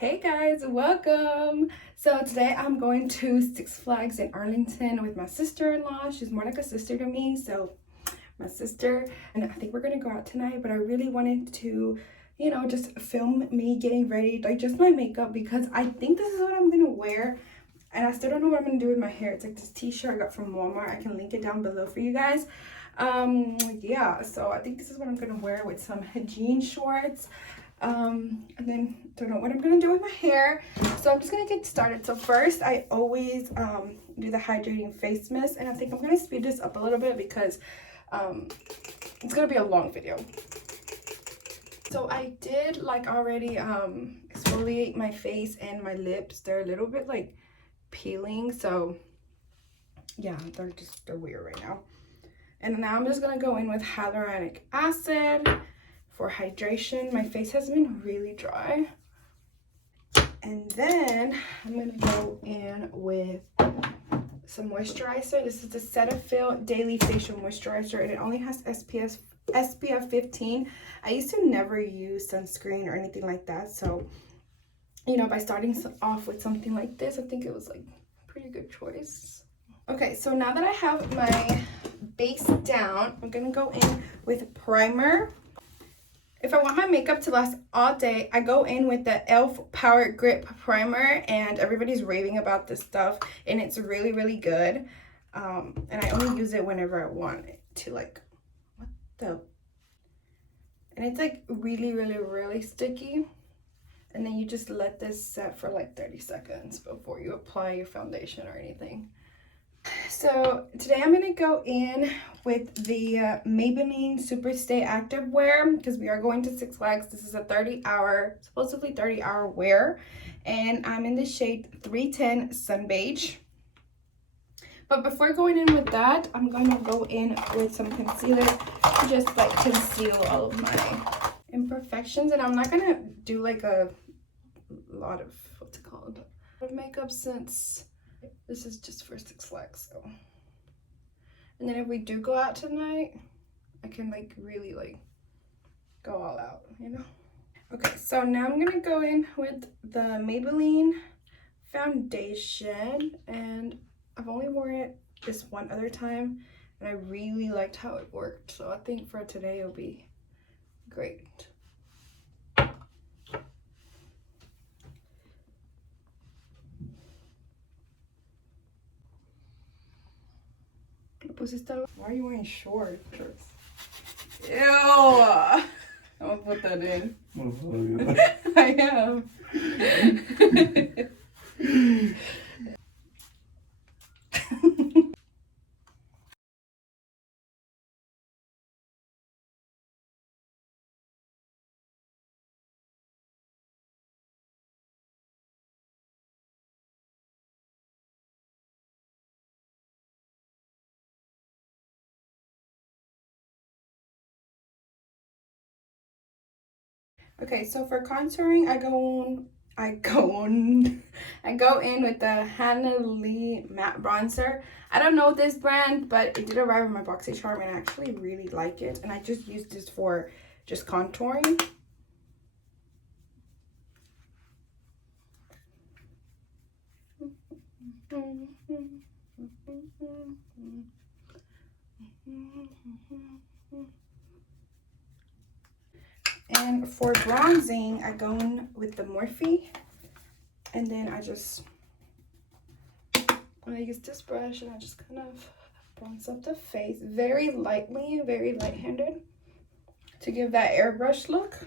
Hey guys, welcome. So today I'm going to Six Flags in Arlington with my sister-in-law. She's more like a sister to me, so my sister, and I think we're gonna go out tonight, but I really wanted to, just film me getting ready, like just my makeup, because I think this is what I'm gonna wear, and I still don't know what I'm gonna do with my hair. It's like this t-shirt I got from Walmart. I can link it down below for you guys. Yeah, so I think this is what I'm gonna wear with some jean shorts. And then don't know what I'm gonna do with my hair, so I'm just gonna get started. So first, I always do the hydrating face mist, and I think I'm gonna speed this up a little bit because it's gonna be a long video. So I did like already exfoliate my face and my lips. They're a little bit like peeling, so yeah, they're weird right now. And now I'm just gonna go in with hyaluronic acid for hydration. My face has been really dry. And then I'm gonna go in with some moisturizer. This is the Cetaphil Daily Facial Moisturizer, and it only has SPF 15. I used to never use sunscreen or anything like that, so by starting off with something like this, I think it was like a pretty good choice. Okay, so now that I have my base down, I'm gonna go in with primer. If I want my makeup to last all day, I go in with the e.l.f. Power Grip Primer, and everybody's raving about this stuff, and it's really, really good. And I only use it whenever I want it to, like, and it's like really, really, really sticky. And then you just let this set for like 30 seconds before you apply your foundation or anything. So today I'm gonna go in with the Maybelline Super Stay Active wear, because we are going to Six Flags. This is a supposedly 30-hour wear, and I'm in the shade 310 Sun Beige. But before going in with that, I'm gonna go in with some concealer to just like conceal all of my imperfections. And I'm not gonna do like a lot of makeup, since this is just for Six Flags. So, and then if we do go out tonight, I can like really like go all out, Okay, so now I'm gonna go in with the Maybelline foundation, and I've only worn it this one other time, and I really liked how it worked, so I think for today it'll be great. Why are you wearing shorts? Ew! I'm gonna put that in. I am. Okay, so for contouring, I go in with the Hannah Lee matte bronzer. I don't know this brand, but it did arrive in my BoxyCharm, and I actually really like it, and I just use this for just contouring. And for bronzing, I go in with the Morphe, and then I use this brush, and I just kind of bronze up the face very lightly, very light-handed, to give that airbrush look.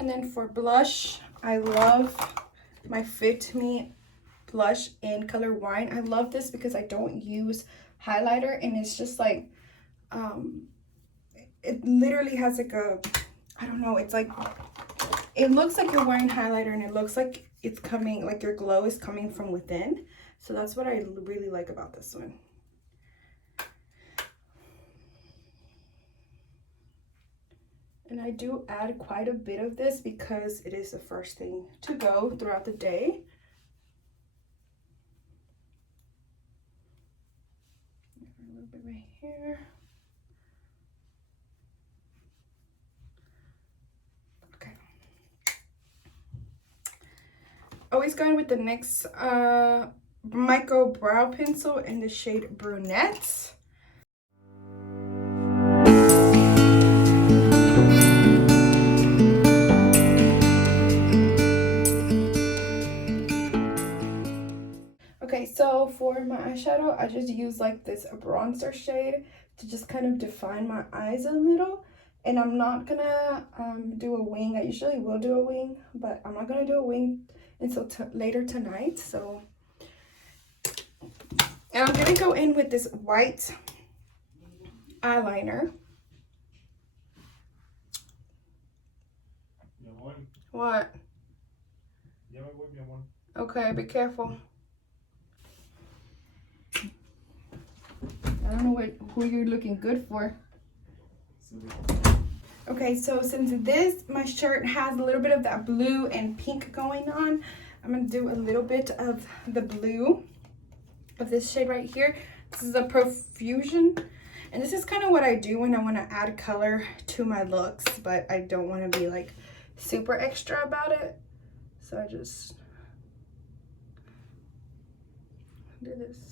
And then for blush, I love my Fit Me blush in color Wine. I love this because I don't use highlighter, and it's just like it literally has like I don't know, it's like, it looks like you're wearing highlighter, and it looks like it's coming, like your glow is coming from within. So that's what I really like about this one. And I do add quite a bit of this because it is the first thing to go throughout the day. right here. Okay. Always going with the NYX Micro Brow Pencil in the shade Brunette. Okay, so for my eyeshadow, I just use like this bronzer shade to just kind of define my eyes a little. And I'm not gonna do a wing. I usually will do a wing, but I'm not gonna do a wing until later tonight. So, and I'm gonna go in with this white eyeliner. What? Okay, be careful. I don't know who you're looking good for. Okay, so since my shirt has a little bit of that blue and pink going on, I'm gonna do a little bit of the blue of this shade right here. This is a Profusion, and this is kind of what I do when I want to add color to my looks, but I don't want to be like super extra about it. So I just do this.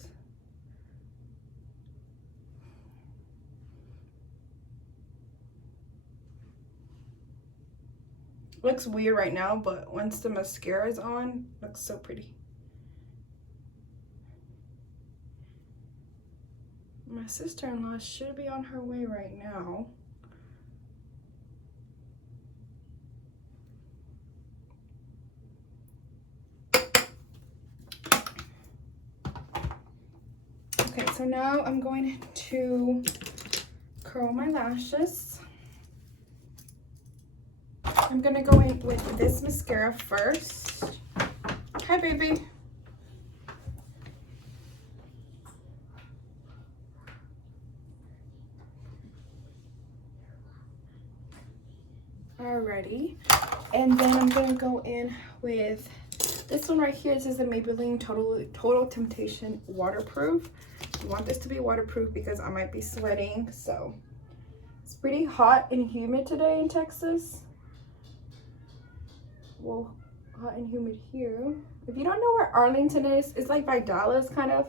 Looks weird right now, but once the mascara is on, looks so pretty. My sister-in-law should be on her way right now. Okay, so now I'm going to curl my lashes. I'm gonna go in with this mascara first. Hi, baby. Alrighty, and then I'm gonna go in with this one right here. This is the Maybelline Total Temptation Waterproof. I want this to be waterproof because I might be sweating. So it's pretty hot and humid today in Texas. Well, hot and humid here. If you don't know where Arlington is, it's like by Dallas, kind of.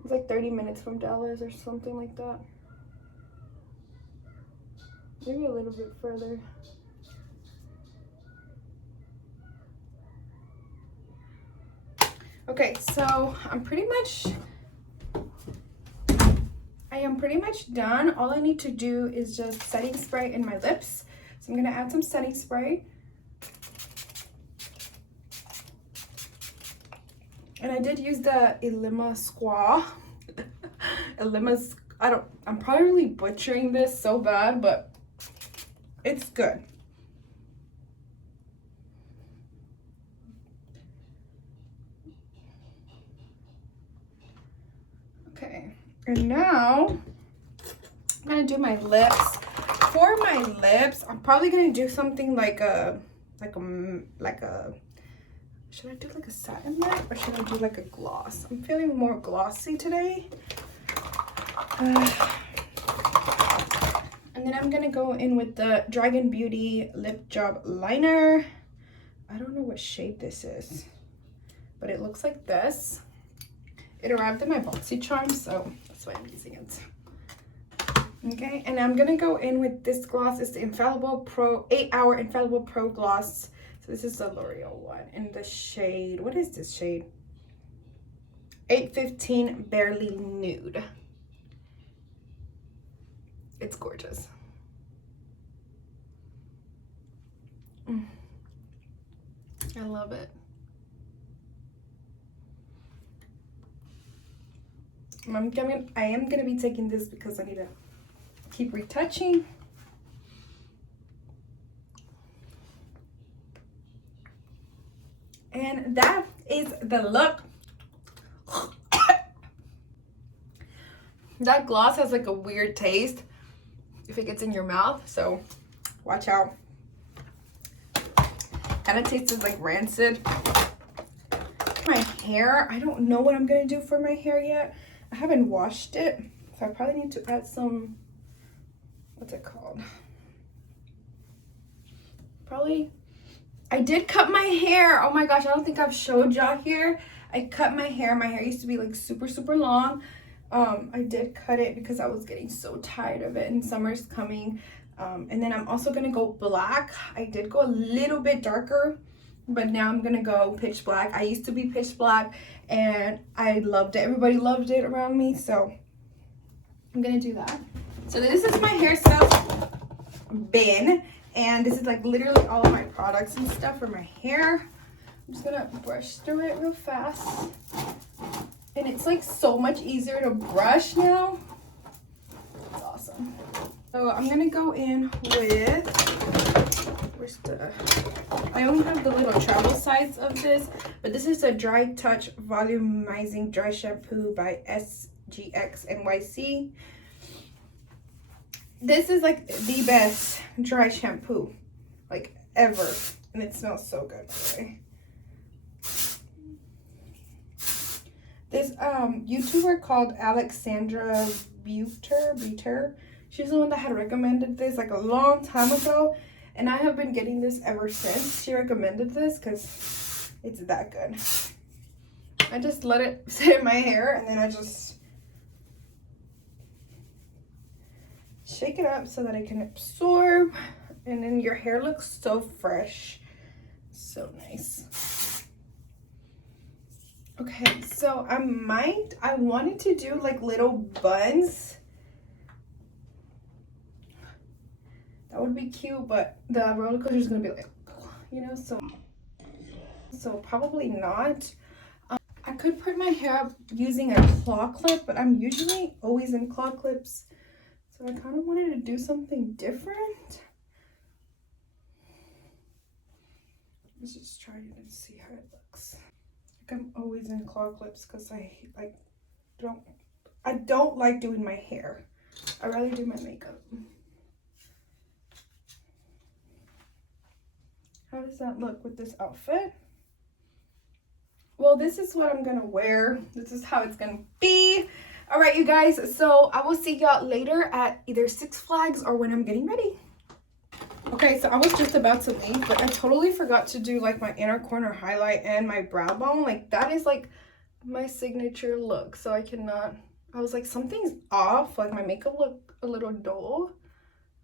It's like 30 minutes from Dallas or something like that. Maybe a little bit further. Okay, so I am pretty much done. All I need to do is just setting spray in my lips. So I'm gonna add some setting spray. And I did use the Elima Squaw. I'm probably butchering this so bad, but it's good. Okay, and now I'm gonna do my lips. For my lips, I'm probably gonna do something like a should I do like a satin lip or should I do like a gloss? I'm feeling more glossy today. And then I'm gonna go in with the Dragon Beauty Lip Job Liner. I don't know what shade this is, but it looks like this. It arrived in my BoxyCharm, so that's why I'm using it. Okay, and I'm gonna go in with this gloss. It's the Infallible Pro 8-Hour Infallible Pro Gloss. So this is the L'Oreal one in the shade, what is this shade? 815 Barely Nude. It's gorgeous. I love it. I am gonna be taking this because I need to keep retouching. And that is the look. That gloss has like a weird taste if it gets in your mouth, so watch out. Kind of tastes like rancid. My hair, I don't know what I'm gonna do for my hair yet. I haven't washed it, So I probably need to add some, what's it called? Probably, I did cut my hair. Oh my gosh, I don't think I've showed y'all here. I cut my hair. My hair used to be like super, super long. I did cut it because I was getting so tired of it, and summer's coming. And then I'm also gonna go black. I did go a little bit darker, but now I'm gonna go pitch black. I used to be pitch black and I loved it. Everybody loved it around me, so I'm gonna do that. So this is my hair stuff bin, and this is like literally all of my products and stuff for my hair. I'm just gonna brush through it real fast. And it's like so much easier to brush now. It's awesome. So I'm gonna go in with, I only have the little travel size of this, but this is a Dry Touch Volumizing Dry Shampoo by SGX NYC. This is like the best dry shampoo like ever, and it smells so good. Okay. This YouTuber called Alexandra Buter, she's the one that had recommended this like a long time ago, and I have been getting this ever since she recommended this because it's that good. I just let it sit in my hair, and then I just shake it up so that it can absorb, and then your hair looks so fresh. So nice. Okay, so I wanted to do like little buns. That would be cute, but the roller coaster is gonna be like, you know, so probably not. I could put my hair up using a claw clip, but I'm usually always in claw clips. So I kind of wanted to do something different. Let's just try it and see how it looks. Like I'm always in claw clips because I don't like doing my hair. I rather do my makeup. How does that look with this outfit? Well, this is what I'm gonna wear. This is how it's gonna be. All right, you guys, so I will see y'all later at either Six Flags or when I'm getting ready. Okay, so I was just about to leave, but I totally forgot to do like my inner corner highlight and my brow bone. Like that is like my signature look, so I was like, something's off. Like my makeup looked a little dull.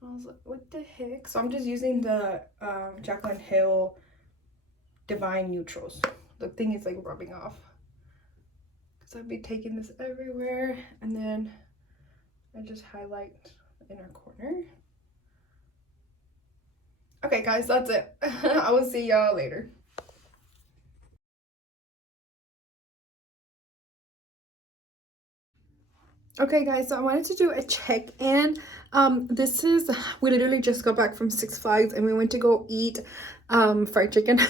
I was like, what the heck? So I'm just using the Jaclyn Hill Divine Neutrals. The thing is like rubbing off. So I'll be taking this everywhere, and then I just highlight the inner corner. Okay guys, that's it. I will see y'all later. Okay guys, so I wanted to do a check-in. We literally just got back from Six Flags and we went to go eat fried chicken.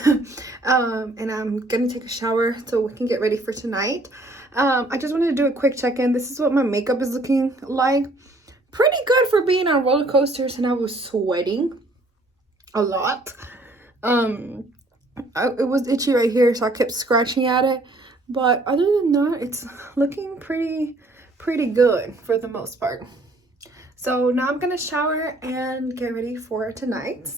And I'm gonna take a shower so we can get ready for tonight. I just wanted to do a quick check-in. This is what my makeup is looking like. Pretty good for being on roller coasters, and I was sweating a lot. It was itchy right here, so I kept scratching at it. But other than that, it's looking pretty good for the most part. So now I'm gonna shower and get ready for tonight.